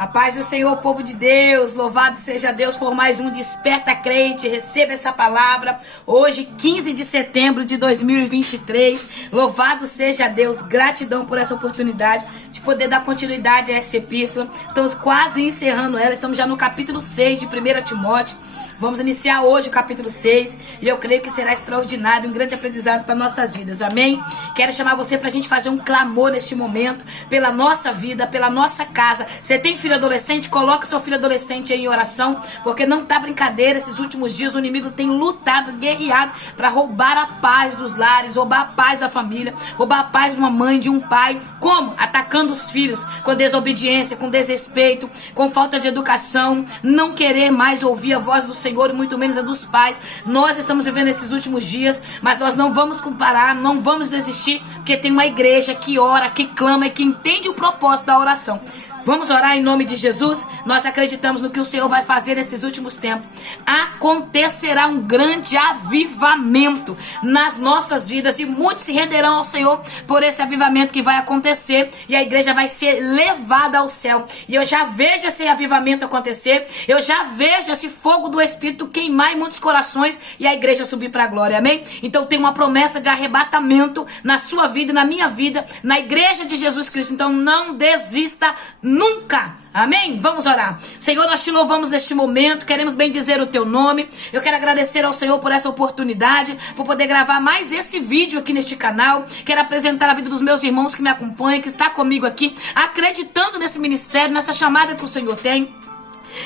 A paz do Senhor, povo de Deus, louvado seja Deus por mais um Desperta Crente. Receba essa palavra hoje, 15 de setembro de 2023. Louvado seja Deus, gratidão por essa oportunidade de poder dar continuidade a essa epístola. Estamos quase encerrando ela, estamos já no capítulo 6 de 1 Timóteo. Vamos iniciar hoje o capítulo 6 e eu creio que será extraordinário, um grande aprendizado para nossas vidas, amém? Quero chamar você para a gente fazer um clamor neste momento, pela nossa vida, pela nossa casa. Você tem filho adolescente? Coloca seu filho adolescente aí em oração, porque não tá brincadeira. Esses últimos dias o inimigo tem lutado, guerreado para roubar a paz dos lares, roubar a paz da família, roubar a paz de uma mãe, de um pai. Como? Atacando os filhos com desobediência, com desrespeito, com falta de educação, não querer mais ouvir a voz do Senhor e muito menos a dos pais. Nós estamos vivendo esses últimos dias, mas nós não vamos comparar, não vamos desistir, porque tem uma igreja que ora, que clama e que entende o propósito da oração. Vamos orar em nome de Jesus? Nós acreditamos no que o Senhor vai fazer nesses últimos tempos. Acontecerá um grande avivamento nas nossas vidas e muitos se renderão ao Senhor por esse avivamento que vai acontecer e a igreja vai ser levada ao céu. E eu já vejo esse avivamento acontecer, eu já vejo esse fogo do Espírito queimar em muitos corações e a igreja subir para a glória, amém? Então tem uma promessa de arrebatamento na sua vida, na minha vida, na igreja de Jesus Cristo. Então não desista nunca, amém? Vamos orar. Senhor, nós te louvamos neste momento, queremos bendizer o teu nome. Eu quero agradecer ao Senhor por essa oportunidade, por poder gravar mais esse vídeo aqui neste canal. Quero apresentar a vida dos meus irmãos que me acompanham, que está comigo aqui, acreditando nesse ministério, nessa chamada que o Senhor tem.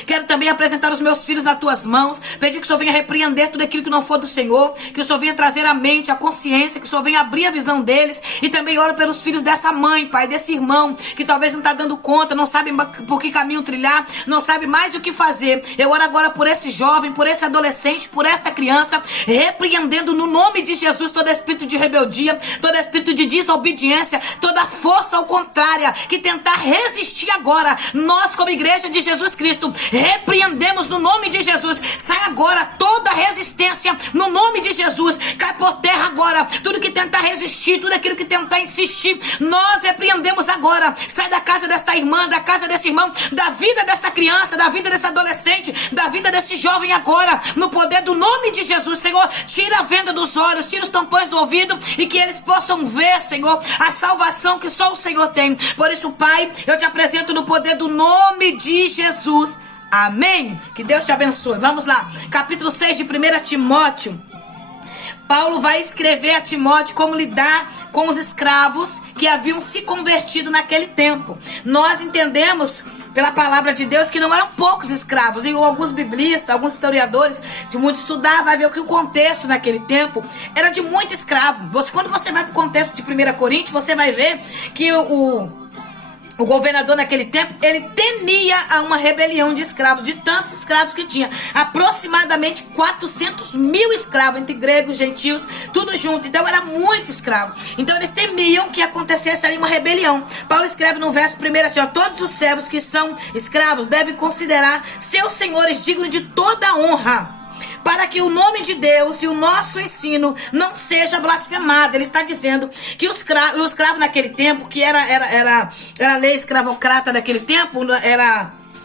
Quero também apresentar os meus filhos nas tuas mãos, pedir que o Senhor venha repreender tudo aquilo que não for do Senhor, que o Senhor venha trazer a mente, a consciência, que o Senhor venha abrir a visão deles. E também oro pelos filhos dessa mãe, pai, desse irmão, que talvez não está dando conta, não sabe por que caminho trilhar, não sabe mais o que fazer. Eu oro agora por esse jovem, por esse adolescente, por esta criança, repreendendo no nome de Jesus todo espírito de rebeldia, todo espírito de desobediência, toda força ao contrária, que tentar resistir agora. Nós, como igreja de Jesus Cristo, repreendemos no nome de Jesus. Sai agora toda resistência no nome de Jesus. Cai por terra agora tudo que tentar resistir, tudo aquilo que tentar insistir, nós repreendemos agora. Sai da casa desta irmã, da casa desse irmão, da vida desta criança, da vida desse adolescente, da vida desse jovem agora, no poder do nome de Jesus. Senhor, tira a venda dos olhos, tira os tampões do ouvido e que eles possam ver, Senhor, a salvação que só o Senhor tem. Por isso, Pai, eu te apresento no poder do nome de Jesus. Amém? Que Deus te abençoe. Vamos lá, capítulo 6 de 1 Timóteo. Paulo vai escrever a Timóteo como lidar com os escravos que haviam se convertido naquele tempo. Nós entendemos pela palavra de Deus que não eram poucos escravos. E alguns biblistas, alguns historiadores, de muito estudar, vai ver que o contexto naquele tempo era de muito escravo. Quando você vai para o contexto de 1 Coríntios, você vai ver que o governador naquele tempo, ele temia a uma rebelião de escravos, de tantos escravos que tinha. Aproximadamente 400 mil escravos, entre gregos, gentios, tudo junto. Então era muito escravo. Então eles temiam que acontecesse ali uma rebelião. Paulo escreve no verso 1 assim, ó: todos os servos que são escravos devem considerar seus senhores dignos de toda honra, para que o nome de Deus e o nosso ensino não seja blasfemado. Ele está dizendo que o escravo naquele tempo, que era a lei escravocrata daquele tempo,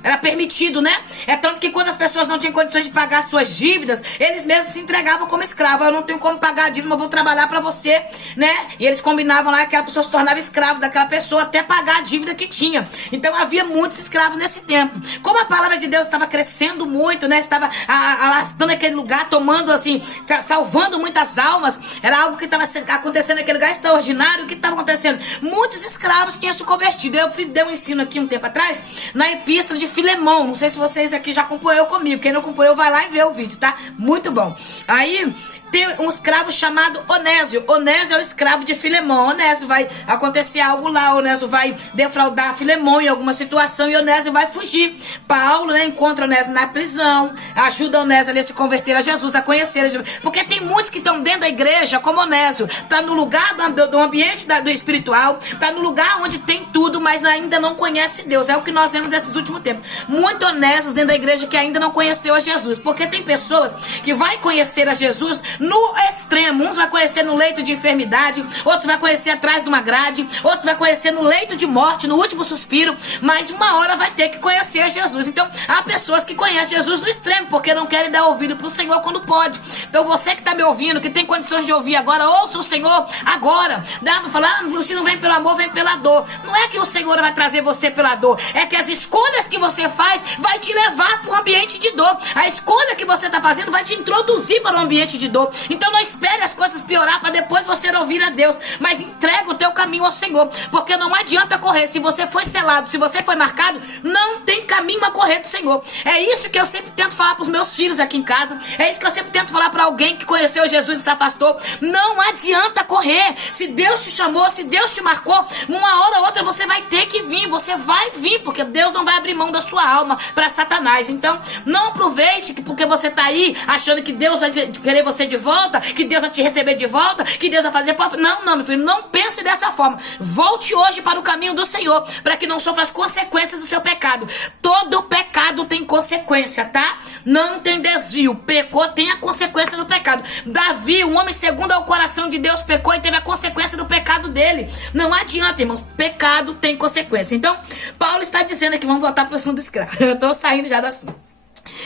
era permitido, né? É tanto que quando as pessoas não tinham condições de pagar suas dívidas, eles mesmos se entregavam como escravo. Eu não tenho como pagar a dívida, mas vou trabalhar para você, né? E eles combinavam lá que aquela pessoa se tornava escravo daquela pessoa até pagar a dívida que tinha. Então havia muitos escravos nesse tempo. Como a palavra de Deus estava crescendo muito, né? Estava alastrando aquele lugar, tomando assim, salvando muitas almas. Era algo que estava acontecendo naquele lugar extraordinário. O que estava acontecendo? Muitos escravos tinham se convertido. Eu dei um ensino aqui um tempo atrás, na epístola de Filemão. Não sei se vocês aqui já acompanhou comigo. Quem não acompanhou, vai lá e vê o vídeo, tá? Muito bom. Aí tem um escravo chamado Onésio. Onésio é o escravo de Filemão. Onésio vai acontecer algo lá. Onésio vai defraudar Filemão em alguma situação e Onésio vai fugir. Paulo, né, encontra Onésio na prisão, ajuda Onésio a se converter a Jesus, a conhecer a Jesus. Porque tem muitos que estão dentro da igreja como Onésio. Tá no lugar do ambiente do espiritual, tá no lugar onde tem tudo, mas ainda não conhece Deus. É o que nós vemos nesses últimos tempos. Muito honestos dentro da igreja que ainda não conheceu a Jesus. Porque tem pessoas que vai conhecer a Jesus no extremo. Uns vai conhecer no leito de enfermidade, outros vai conhecer atrás de uma grade, outros vai conhecer no leito de morte, no último suspiro, mas uma hora vai ter que conhecer Jesus. Então, há pessoas que conhecem Jesus no extremo, porque não querem dar ouvido para o Senhor quando pode. Então, você que está me ouvindo, que tem condições de ouvir agora, ouça o Senhor agora. Dá para falar, se não vem pelo amor, vem pela dor. Não é que o Senhor vai trazer você pela dor, é que as escolhas que você faz vai te levar para um ambiente de dor. A escolha que você está fazendo vai te introduzir para um ambiente de dor. Então, não espere as coisas piorar para depois você ouvir a Deus, mas entrega o teu caminho ao Senhor, porque não adianta correr. Se você foi selado, se você foi marcado, não tem caminho a correr do Senhor. É isso que eu sempre tento falar para os meus filhos aqui em casa, é isso que eu sempre tento falar para alguém que conheceu Jesus e se afastou. Não adianta correr. Se Deus te chamou, se Deus te marcou, uma hora ou outra você vai ter que vir, você vai vir, porque Deus não vai abrir mão da sua alma para Satanás. Então, não aproveite que porque você está aí achando que Deus vai querer você de volta, que Deus vai te receber de volta, que Deus vai fazer... Não, meu filho, não pense dessa forma. Volte hoje para o caminho do Senhor, para que não sofra as consequências do seu pecado. Todo pecado tem consequência, tá? Não tem desvio. Pecou, tem a consequência do pecado. Davi, um homem segundo ao coração de Deus, pecou e teve a consequência do pecado dele. Não adianta, irmãos. Pecado tem consequência. Então, Paulo está dizendo aqui, vamos voltar para o assunto do escravo. Eu estou saindo já do assunto.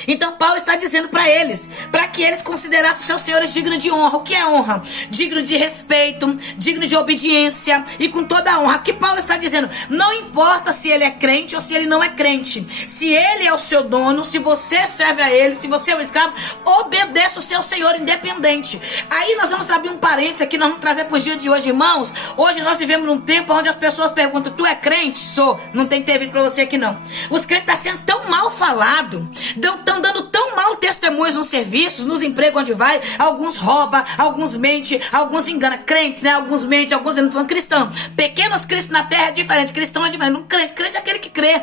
Então Paulo está dizendo para eles, para que eles considerassem os seus senhores dignos de honra. O que é honra? Digno de respeito, digno de obediência e com toda a honra. Aqui Paulo está dizendo, não importa se ele é crente ou se ele não é crente, se ele é o seu dono, se você serve a ele, se você é um escravo, obedeça o seu senhor independente. Aí nós vamos abrir um parênteses aqui, nós vamos trazer para os dias de hoje, irmãos. Hoje nós vivemos num tempo onde as pessoas perguntam, tu é crente? Sou. Não tem TV para você aqui não. Os crentes estão sendo tão mal falados, estão dando tão mal testemunhos nos serviços, nos empregos onde vai. Alguns roubam, alguns mentem, alguns enganam. Crentes, né? Alguns mentem, alguns não estão cristãos. Pequenos cristos na terra é diferente. Cristão é diferente. Um crente é aquele que crê.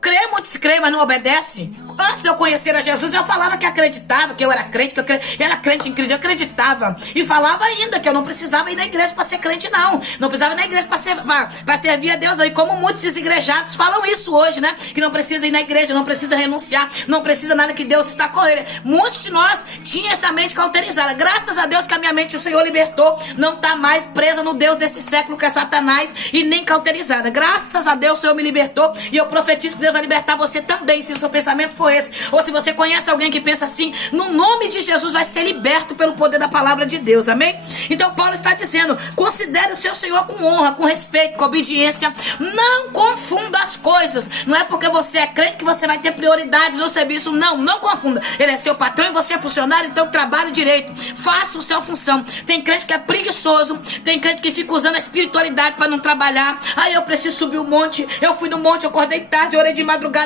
Crê, muitos creem, mas não obedece. Antes de eu conhecer a Jesus, eu falava que acreditava, que eu era crente, que eu era crente em Cristo, eu acreditava. E falava ainda que eu não precisava ir na igreja para ser crente, não. Não precisava ir na igreja para servir a Deus, não. E como muitos desigrejados falam isso hoje, né? Que não precisa ir na igreja, não precisa renunciar, não precisa nada, que Deus está com ele. Muitos de nós tinham essa mente cauterizada. Graças a Deus que a minha mente o Senhor libertou, não está mais presa no Deus desse século, que é Satanás, e nem cauterizada. Graças a Deus o Senhor me libertou, e eu profetizo que Deus vai libertar você também, se o seu pensamento for esse, ou se você conhece alguém que pensa assim, no nome de Jesus vai ser liberto pelo poder da palavra de Deus, amém? Então Paulo está dizendo, considere o seu Senhor com honra, com respeito, com obediência, não confunda as coisas. Não é porque você é crente que você vai ter prioridade no serviço, não confunda. Ele é seu patrão e você é funcionário, então trabalhe direito, faça a sua função. Tem crente que é preguiçoso, tem crente que fica usando a espiritualidade para não trabalhar. Aí eu preciso subir o monte, eu fui no monte, eu acordei tarde, eu orei de madrugada.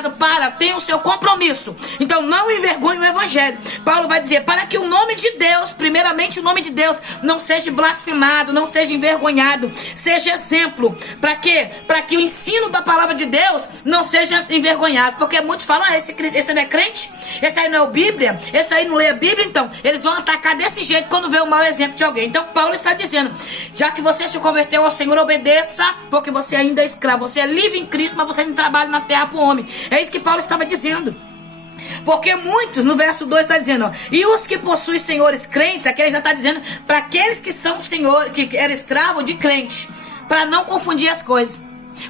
Tenha o seu compromisso. Então não envergonhe o evangelho. Paulo vai dizer, para que o nome de Deus, primeiramente o nome de Deus, não seja blasfemado, não seja envergonhado, seja exemplo. Para quê? Para que o ensino da palavra de Deus não seja envergonhado. Porque muitos falam, esse não é crente, esse aí não é o Bíblia, esse aí não lê a Bíblia, então eles vão atacar desse jeito quando vê um mau exemplo de alguém. Então Paulo está dizendo, já que você se converteu ao Senhor, obedeça, porque você ainda é escravo, você é livre em Cristo, mas você não trabalha na terra para o homem. É isso que Paulo estava dizendo. Porque muitos, no verso 2 está dizendo, ó, e os que possuem senhores crentes, aqui ele já está dizendo para aqueles que são senhor, que era escravo de crente, para não confundir as coisas.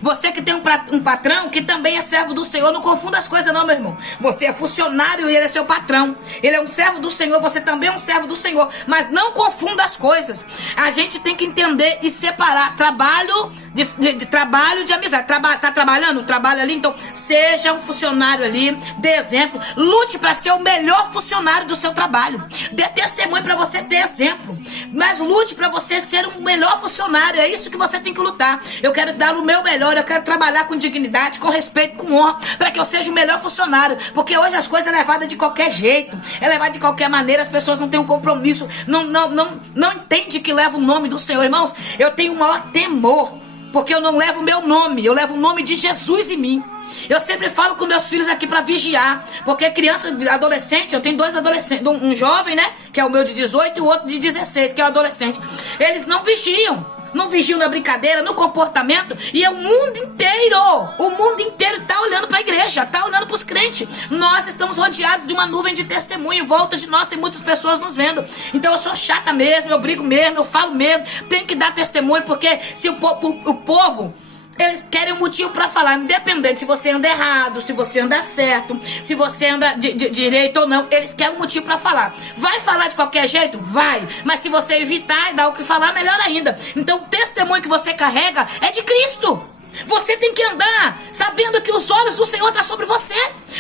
Você que tem um patrão que também é servo do Senhor, não confunda as coisas não, meu irmão. Você é funcionário e ele é seu patrão. Ele é um servo do Senhor, você também é um servo do Senhor. Mas não confunda as coisas. A gente tem que entender e separar trabalho de trabalho de amizade. Tá trabalhando? Trabalha ali, então seja um funcionário ali, dê exemplo. Lute para ser o melhor funcionário do seu trabalho. Dê testemunho para você ter exemplo. Mas lute para você ser um melhor funcionário. É isso que você tem que lutar. Eu quero dar o meu melhor. Eu quero trabalhar com dignidade, com respeito, com honra, para que eu seja o melhor funcionário. Porque hoje as coisas é levadas de qualquer jeito, é levada de qualquer maneira. As pessoas não têm um compromisso, não entendem que leva o nome do Senhor. Irmãos, eu tenho o maior temor, porque eu não levo o meu nome, eu levo o nome de Jesus em mim. Eu sempre falo com meus filhos aqui para vigiar, porque criança, adolescente, eu tenho 2 adolescentes, um jovem, né, que é o meu de 18 e o outro de 16, que é o adolescente. Eles não vigiam. Não vigiam na brincadeira, no comportamento. E é o mundo inteiro está olhando para a igreja. igreja, está olhando para os crentes. Nós estamos rodeados de uma nuvem de testemunho. Em volta de nós tem muitas pessoas nos vendo. Então eu sou chata mesmo, eu brigo mesmo, eu falo mesmo. Tenho que dar testemunho, porque se o povo, eles querem um motivo para falar, independente se você anda errado, se você anda certo, se você anda de direito ou não, eles querem um motivo para falar. Vai falar de qualquer jeito? Vai. Mas se você evitar e dar o que falar, melhor ainda. Então o testemunho que você carrega é de Cristo. Você tem que andar sabendo que os olhos do Senhor estão sobre você.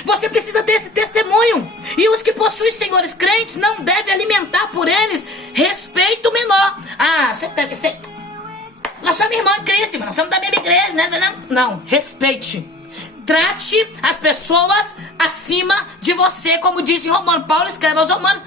Você precisa ter esse testemunho. E os que possuem senhores crentes não devem alimentar por eles respeito menor. Ah, nós somos irmãos em Cristo, nós somos da mesma igreja, né? Não, respeite. Trate as pessoas acima de você, como diz em Romanos. Paulo escreve aos Romanos.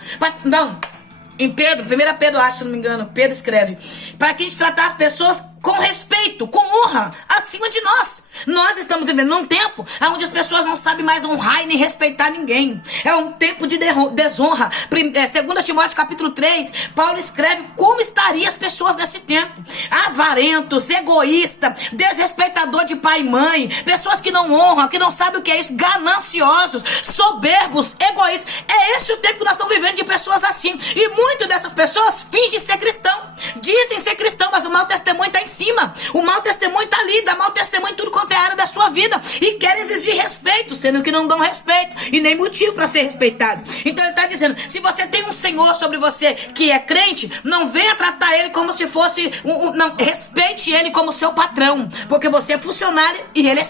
Em Pedro, 1 Pedro, acho, se não me engano, Pedro escreve, para a gente tratar as pessoas com respeito, com honra, acima de nós. Nós estamos vivendo num tempo onde as pessoas não sabem mais honrar e nem respeitar ninguém. É um tempo de desonra. 2 Timóteo capítulo 3, Paulo escreve como estariam as pessoas nesse tempo. Avarentos, egoístas, desrespeitador de pai e mãe, pessoas que não honram, que não sabem o que é isso, gananciosos, soberbos, egoístas. É esse o tempo que nós estamos vivendo, de pessoas assim. E muitas dessas pessoas fingem ser cristão, dizem ser cristão, mas o mau testemunho está em cima. O mau testemunho está ali, dá mau testemunho em tudo quanto é área da sua vida, e querem exigir respeito, sendo que não dão respeito e nem motivo para ser respeitado. Então ele está dizendo, se você tem um Senhor sobre você que é crente, não venha tratar ele como se fosse não, respeite ele como seu patrão, porque você é funcionário e ele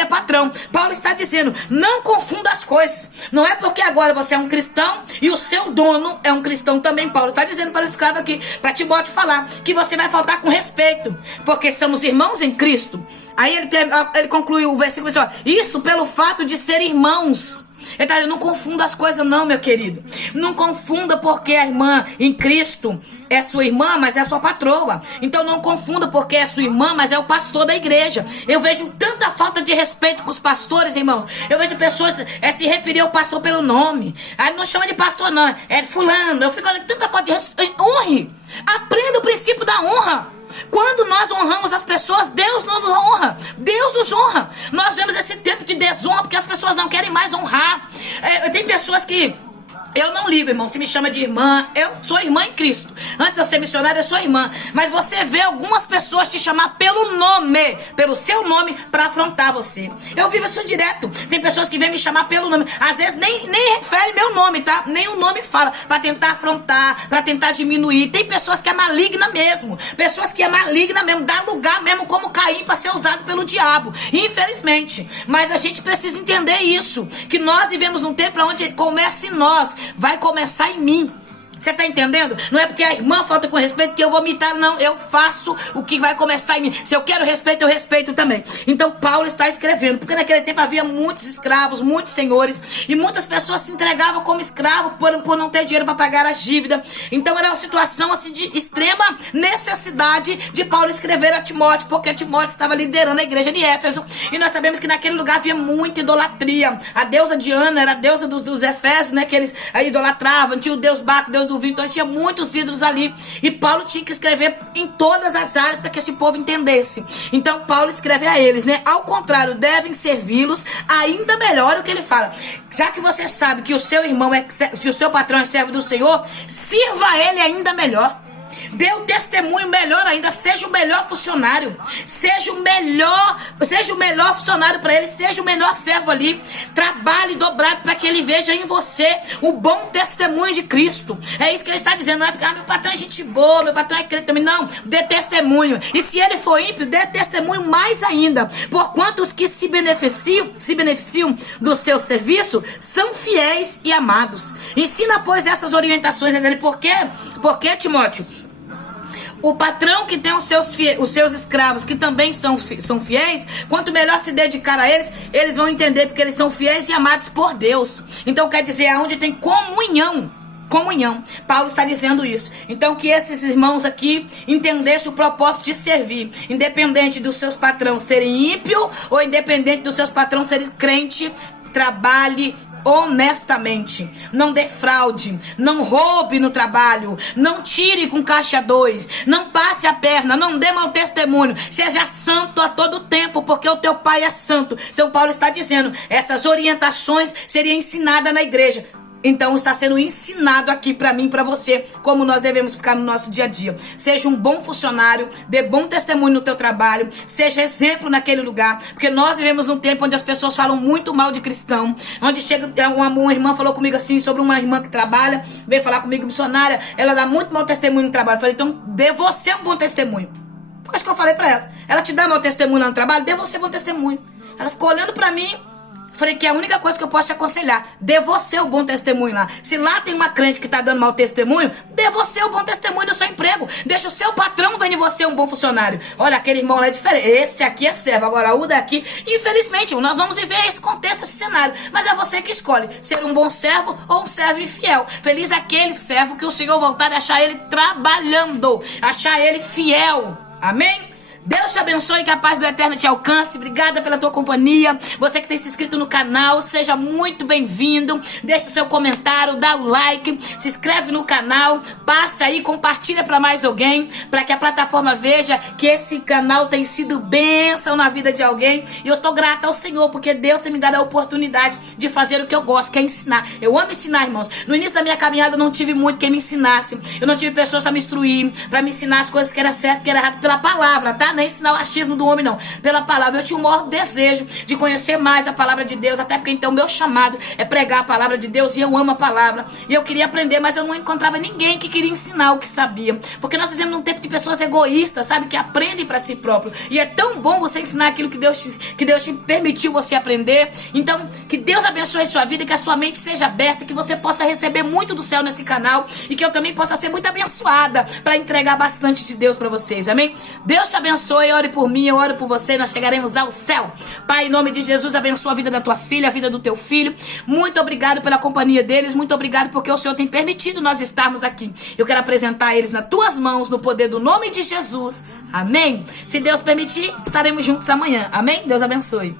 é patrão. Paulo está dizendo, não confunda as coisas. Não é porque agora você é um cristão e o seu dono é um cristão também. Paulo está dizendo para o escravo aqui, para Timóteo falar, que você vai faltar com respeito, porque somos irmãos em Cristo. Aí ele conclui o versículo assim, ó, isso pelo fato de ser irmãos. Ele está dizendo, não confunda as coisas não, meu querido. Não confunda, porque a irmã em Cristo é sua irmã, mas é sua patroa. Então não confunda, porque é sua irmã, mas é o pastor da igreja. Eu vejo tanta falta de respeito com os pastores, irmãos. Eu vejo pessoas se referir ao pastor pelo nome. Aí não chama de pastor não, é fulano. Eu fico olhando, tanta falta de respeito. Honre. Aprenda o princípio da honra. Quando nós honramos as pessoas, Deus não nos honra. Deus nos honra. Nós vemos esse tempo de desonra porque as pessoas não querem mais honrar. Tem pessoas que... Eu não ligo, irmão, se me chama de irmã. Eu sou irmã em Cristo. Antes de eu ser missionária, eu sou irmã. Mas você vê algumas pessoas te chamar pelo nome, pelo seu nome, para afrontar você. Eu vivo isso direto. Tem pessoas que vêm me chamar pelo nome. Às vezes nem refere meu nome, tá? Nem o nome fala. Para tentar afrontar, para tentar diminuir. Tem pessoas que é maligna mesmo. Pessoas que é maligna mesmo. Dá lugar mesmo como Caim para ser usado pelo diabo. Infelizmente. Mas a gente precisa entender isso. Que nós vivemos num tempo onde começa em nós, vai começar em mim. Você tá entendendo? Não é porque a irmã falta com respeito que eu vou imitar, não. Eu faço o que vai começar em mim. Se eu quero respeito, eu respeito também. Então Paulo está escrevendo, porque naquele tempo havia muitos escravos, muitos senhores, e muitas pessoas se entregavam como escravo por não ter dinheiro para pagar as dívidas. Então era uma situação assim de extrema necessidade de Paulo escrever a Timóteo, porque Timóteo estava liderando a igreja de Éfeso, e nós sabemos que naquele lugar havia muita idolatria. A deusa Diana era a deusa dos Efésios, né, que eles idolatravam. Tinha o deus Baco, deus do vinho, então tinha muitos ídolos ali, e Paulo tinha que escrever em todas as áreas para que esse povo entendesse. Então Paulo escreve a eles, né? Ao contrário, devem servi-los ainda melhor. O que ele fala, já que você sabe que o seu irmão se o seu patrão é servo do Senhor, sirva a ele ainda melhor. Dê um testemunho melhor ainda. Seja o melhor funcionário. Seja o melhor funcionário para ele. Seja o melhor servo ali. Trabalhe dobrado para que ele veja em você o bom testemunho de Cristo. É isso que ele está dizendo. Não é porque meu patrão é gente boa, meu patrão é crente também. Não, dê testemunho. E se ele for ímpio, dê testemunho mais ainda. Porquanto os que se beneficiam do seu serviço são fiéis e amados. Ensina, pois, essas orientações a ele. Por quê? Porque, Timóteo, o patrão que tem os seus escravos, que também são fiéis, quanto melhor se dedicar a eles, eles vão entender porque eles são fiéis e amados por Deus. Então quer dizer, aonde tem comunhão. Paulo está dizendo isso. Então que esses irmãos aqui entendessem o propósito de servir, independente dos seus patrões serem ímpios ou independente dos seus patrões serem crente. Trabalhe honestamente, não defraude, não roube no trabalho, não tire com caixa 2, não passe a perna, não dê mau testemunho, seja santo a todo tempo, porque o teu pai é santo. Então Paulo está dizendo, essas orientações seriam ensinadas na igreja. Então está sendo ensinado aqui para mim e para você como nós devemos ficar no nosso dia a dia. Seja um bom funcionário, dê bom testemunho no teu trabalho, seja exemplo naquele lugar, porque nós vivemos num tempo onde as pessoas falam muito mal de cristão, onde chega uma irmã falou comigo assim sobre uma irmã que trabalha, veio falar comigo, missionária, ela dá muito mau testemunho no trabalho. Eu falei, então dê você um bom testemunho. Foi isso que eu falei para ela. Ela te dá mau testemunho lá no trabalho, dê você um bom testemunho. Ela ficou olhando para mim. Falei que a única coisa que eu posso te aconselhar, dê você o bom testemunho lá. Se lá tem uma crente que está dando mau testemunho, dê você o bom testemunho no seu emprego. Deixa o seu patrão ver em você um bom funcionário. Olha, aquele irmão lá é diferente. Esse aqui é servo, agora o daqui. Infelizmente, nós vamos viver esse contexto, esse cenário. Mas é você que escolhe ser um bom servo ou um servo infiel. Feliz aquele servo que o Senhor voltar a achar ele trabalhando, achar ele fiel. Amém? Deus te abençoe, que a paz do Eterno te alcance. Obrigada pela tua companhia. Você que tem se inscrito no canal, seja muito bem-vindo. Deixe o seu comentário, dá o like, se inscreve no canal, passa aí, compartilha para mais alguém, para que a plataforma veja que esse canal tem sido bênção na vida de alguém. E eu tô grata ao Senhor, porque Deus tem me dado a oportunidade de fazer o que eu gosto, que é ensinar. Eu amo ensinar, irmãos. No início da minha caminhada eu não tive muito quem me ensinasse. Eu não tive pessoas para me instruir, para me ensinar as coisas que era certo, que era errado, pela palavra, tá? Não é ensinar o achismo do homem, não. Pela palavra. Eu tinha o maior desejo de conhecer mais a palavra de Deus, até porque então meu chamado é pregar a palavra de Deus e eu amo a palavra. E eu queria aprender, mas eu não encontrava ninguém que queria ensinar o que sabia. Porque nós vivemos num tempo de pessoas egoístas, sabe? Que aprendem para si próprio. E é tão bom você ensinar aquilo que Deus te permitiu você aprender. Então, que Deus abençoe a sua vida, que a sua mente seja aberta, que você possa receber muito do céu nesse canal e que eu também possa ser muito abençoada para entregar bastante de Deus para vocês. Amém? Deus te abençoe. Ore por mim, eu oro por você, nós chegaremos ao céu. Pai, em nome de Jesus, abençoa a vida da tua filha, a vida do teu filho. Muito obrigado pela companhia deles, muito obrigado porque o Senhor tem permitido nós estarmos aqui. Eu quero apresentar eles nas tuas mãos, no poder do nome de Jesus. Amém? Se Deus permitir, estaremos juntos amanhã. Amém? Deus abençoe.